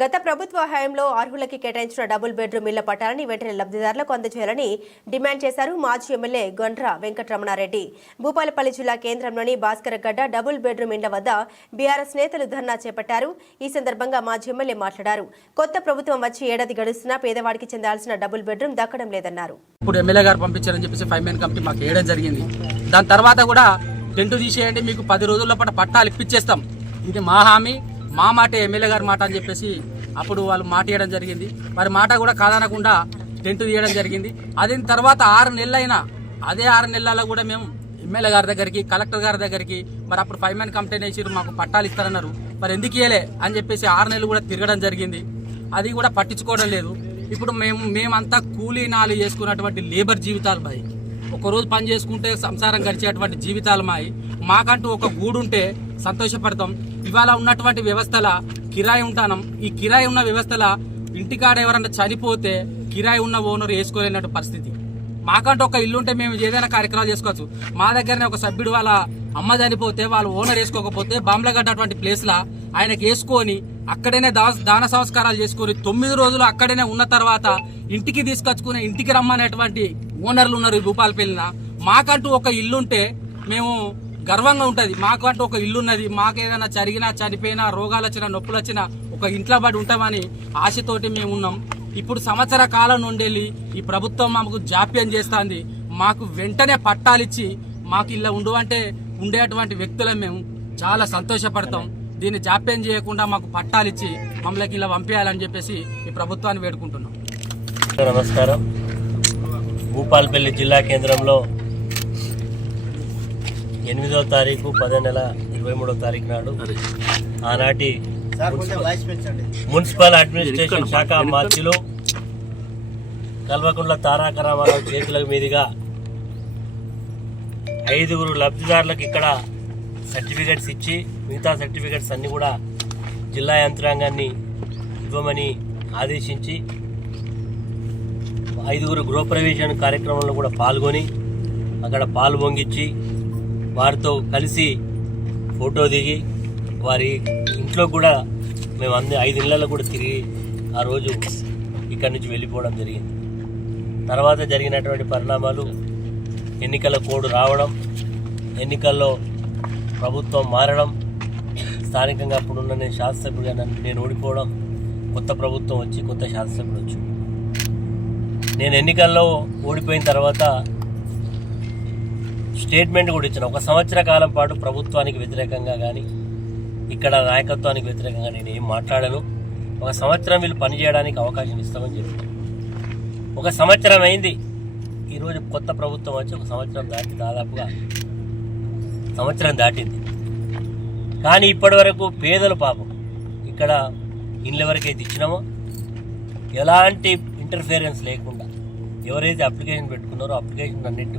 గత ప్రభుత్వ హయాంలో అర్హులకి కేటాయించిన డబుల్ బెడ్రూమ్ ఇళ్ళ పట్టాలని వెంటనే లబ్ధిదారులకు అందజేయాలని డిమాండ్ చేశారు మాజీ ఎమ్మెల్యే గొండ్ర వెంకటరమణారెడ్డి. భూపాలపల్లి జిల్లా కేంద్రంలోని భాస్కర గడ్డ డబుల్ బెడ్రూమ్ ఇళ్ళ వద్ద బీఆర్ఎస్ నేతలు ధర్నా చేపట్టారు. ఈ సందర్భంగా మాజీ ఎమ్మెల్యే మాట్లాడారు. కొత్త ప్రభుత్వం వచ్చి ఏడాది గడుస్తున్నా పేదవాడికి చెందాల్సిన డబుల్ బెడ్రూమ్ దక్కడం లేదన్నారు. ఇప్పుడు ఎమ్మెల్యే గారు పంపించారని చెప్పేసి ఫైవ్ మెన్ కమిటీ మాకు వేయడం జరిగింది. దాని తర్వాత కూడా టెంటు తీసేయండి మీకు పది రోజుల పాటు పట్టాలు ఇప్పించేస్తాం ఇది మా హామీ. మా మాట ఎమ్మెల్యే గారి మాట అని చెప్పేసి అప్పుడు వాళ్ళు మాట ఇవ్వడం జరిగింది. వారి మాట కూడా కాదనకుండా టెంట్ తీయడం జరిగింది. అది తర్వాత ఆరు నెలలైనా అదే ఆరు నెలల్లో కూడా మేము ఎమ్మెల్యే గారి దగ్గరికి కలెక్టర్ గారి దగ్గరికి మరి అప్పుడు ఫైవ్ మ్యాన్ కంప్లైంట్ వేసి మాకు పట్టాలు ఇస్తారన్నారు. మరి ఎందుకు ఇయ్యలే అని చెప్పేసి ఆరు నెలలు కూడా తిరగడం జరిగింది. అది కూడా పట్టించుకోవడం లేదు. ఇప్పుడు మేము మేమంతా కూలీ నాలు చేసుకున్నటువంటి లేబర్ జీవితాలు మాయి. ఒకరోజు పని చేసుకుంటే సంసారం గడిచేటువంటి జీవితాలు మాయి. మాకంటూ ఒక గూడుంటే సంతోషపడతాం. ఇవాళ ఉన్నటువంటి వ్యవస్థల కిరాయి ఉంటానం. ఈ కిరాయి ఉన్న వ్యవస్థల ఇంటికాడ ఎవరన్నా చనిపోతే కిరాయి ఉన్న ఓనర్ వేసుకోలేనట్టు పరిస్థితి. మాకంటూ ఒక ఇల్లు ఉంటే మేము ఏదైనా కార్యక్రమాలు చేసుకోవచ్చు. మా దగ్గరనే ఒక సభ్యుడు వాళ్ళ అమ్మ చనిపోతే వాళ్ళు ఓనర్ వేసుకోకపోతే బాంబలగడ్డ అటువంటి ప్లేస్లా ఆయనకి వేసుకొని అక్కడనే దా- దాన సంస్కారాలు చేసుకొని తొమ్మిది రోజులు అక్కడనే ఉన్న తర్వాత ఇంటికి తీసుకొచ్చుకుని ఇంటికి రమ్మనేటువంటి ఓనర్లు ఉన్నారు ఈ భూపాలపల్లిన మాకంటూ ఒక ఇల్లు ఉంటే మేము గర్వంగా ఉంటుంది. మాకు అంటే ఒక ఇల్లు ఉన్నది మాకు ఏదైనా జరిగినా చనిపోయినా రోగాలు వచ్చినా నొప్పులు వచ్చినా ఒక ఇంట్లో పడి ఉంటామని ఆశతోటి మేము ఉన్నాం. ఇప్పుడు సంవత్సర కాలం నుండి ఈ ప్రభుత్వం మాకు జాప్యం చేస్తుంది. మాకు వెంటనే పట్టాలిచ్చి మాకు ఇలా ఉండు అంటే ఉండేటువంటి వ్యక్తులం మేము. చాలా సంతోషపడతాం. దీన్ని జాప్యం చేయకుండా మాకు పట్టాలిచ్చి మమ్మల్ని ఇలా పంపేయాలని చెప్పేసి ఈ ప్రభుత్వాన్ని వేడుకుంటున్నాం. నమస్కారం. భూపాల్పల్లి జిల్లా కేంద్రంలో ఎనిమిదో తారీఖు పదో నెల ఇరవై మూడో తారీఖు నాడు ఆనాటి మున్సిపల్ అడ్మినిస్ట్రేషన్ శాఖ మార్చిలో కల్వకుంట్ల తారక రామారావు చేతుల మీదుగా ఐదుగురు లబ్ధిదారులకు ఇక్కడ సర్టిఫికెట్స్ ఇచ్చి మిగతా సర్టిఫికెట్స్ అన్ని కూడా జిల్లా యంత్రాంగాన్ని ఇవ్వమని ఆదేశించి ఐదుగురు గృహప్రవేశం కార్యక్రమంలో కూడా పాల్గొని అక్కడ పాలు పొంగిచ్చి వారితో కలిసి ఫోటో దిగి వారి ఇంట్లో కూడా మేము అన్ని ఐదు ఇళ్ళలో కూడా తిరిగి ఆ రోజు ఇక్కడి నుంచి వెళ్ళిపోవడం జరిగింది. తర్వాత జరిగినటువంటి పరిణామాలు ఎన్నికల కోడ్ రావడం ఎన్నికల్లో ప్రభుత్వం మారడం స్థానికంగా అప్పుడున్న నేను శాసనసభ్యుడిగా నన్ను నేను ఓడిపోవడం కొత్త ప్రభుత్వం వచ్చి కొత్త శాసనసభ్యుడు వచ్చి. నేను ఎన్నికల్లో ఓడిపోయిన తర్వాత స్టేట్మెంట్ కూడా ఇచ్చిన. ఒక సంవత్సర కాలం పాటు ప్రభుత్వానికి వ్యతిరేకంగా కానీ ఇక్కడ నాయకత్వానికి వ్యతిరేకంగా నేను ఏం మాట్లాడను. ఒక సంవత్సరం వీళ్ళు పనిచేయడానికి అవకాశం ఇస్తామని చెప్పాను ఒక సంవత్సరం అయింది. ఈరోజు కొత్త ప్రభుత్వం వచ్చి ఒక సంవత్సరం దాటి దాదాపుగా సంవత్సరం దాటింది. కానీ ఇప్పటి వరకు పేదలు పాపం. ఇక్కడ ఇండ్ల వరకైతే ఇచ్చినామో ఎలాంటి ఇంటర్ఫియరెన్స్ లేకుండా ఎవరైతే అప్లికేషన్ పెట్టుకున్నారో అప్లికేషన్ అన్నింటి